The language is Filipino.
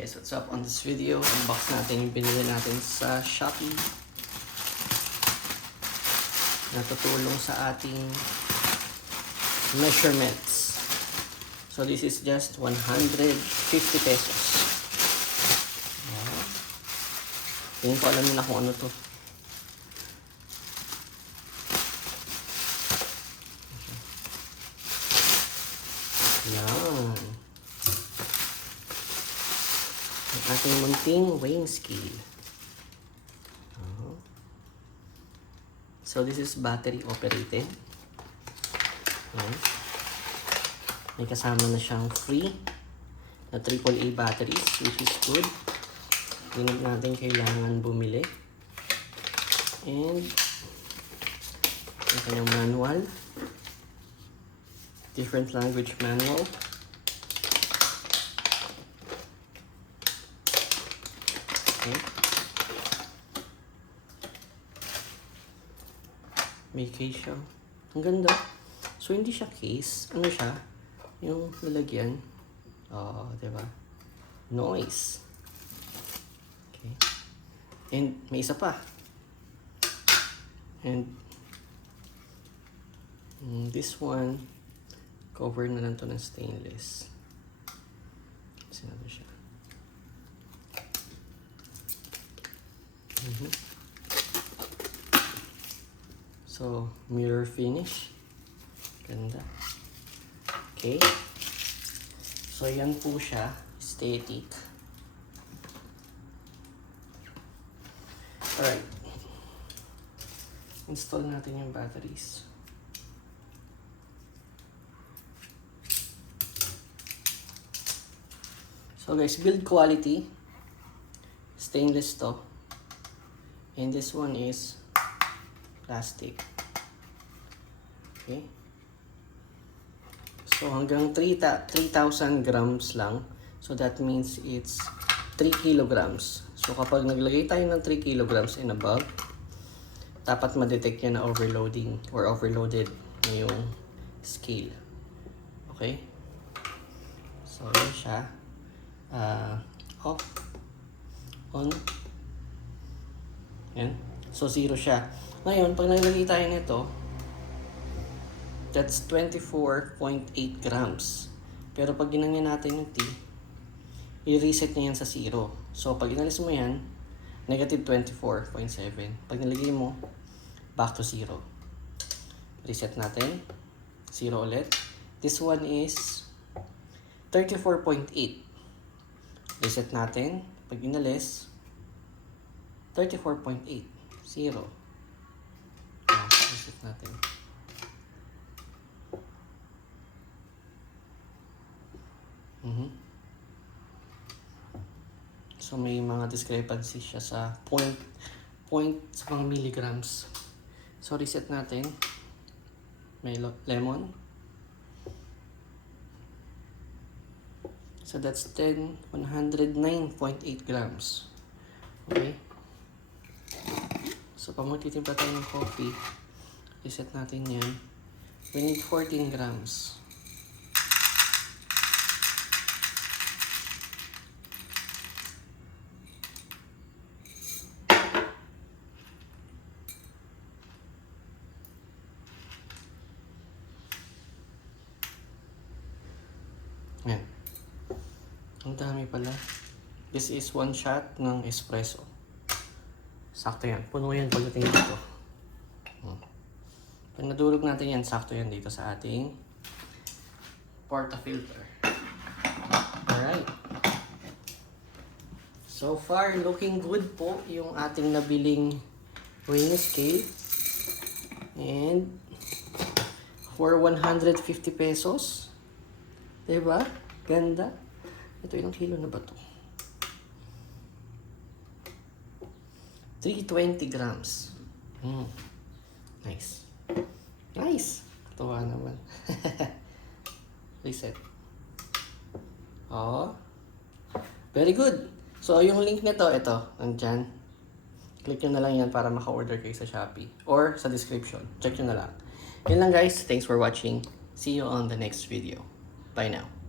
guys, what's up? On this video, unbox natin yung binili natin sa Shopee. Natutulong sa ating measurements. So this is just 150 pesos. Hindi ko alam na kung ano to. Yan. Ang ating munting weighing scale. So this is battery operated. May kasama na siyang free na AAA batteries, which is good. Hindi natin kailangan bumili. And yung kanyang manual. Different language manual. Okay. May case siya. Ang ganda. So, hindi siya case. Ano siya? Yung lalagyan. Oh, diba? Noise. Okay. And may isa pa. And this one, cover na lang to ng stainless. Kasi ano siya. So, mirror finish. Ganda. Okay. So, yan po siya. Aesthetic. Alright. Install natin yung batteries. So guys, build quality. Stainless to. And this one is plastic. Okay. So hanggang 3,000 grams lang. So that means it's 3 kilograms. So kapag naglagay tayo ng 3 kilograms and above, dapat ma-detect niya na overloading or overloaded na yung scale. Okay? So yun siya. Off. On. Yan. So 0 siya. Ngayon, pag naglagay tayo nito, that's 24.8 grams. Pero pag ginanyan natin yung T, i-reset niya yan sa 0. So, pag inalis mo yan, negative 24.7. Pag nilagay mo, back to 0. Reset natin. 0 ulit. This one is 34.8. Reset natin. Pag inalis, 34.8. 0. Reset natin. So may mga discrepancy siya sa point sa mga milligrams. So reset natin. May lemon. So that's 109.8 grams. Okay. So pag magtitimpla tayo ng coffee, reset natin yan. We need 14 grams. Yan. Ang dami pala. This is 1 shot ng espresso. Sakto yan. Puno yan pagdating dito. Pag nadurog natin yan, sakto yan dito sa ating portafilter. Alright. So far, looking good po yung ating nabiling weighing scale. And for 150 pesos. Diba? Ganda. Ito, ilang kilo na ba ito? 320 grams. Nice. Nice. Katawa naman. Reset. Oh. Very good. So, yung link nito, ito, nandyan. Click nyo na lang yan para maka-order kayo sa Shopee. Or sa description. Check nyo na lang. Yun lang guys. Thanks for watching. See you on the next video. Bye now.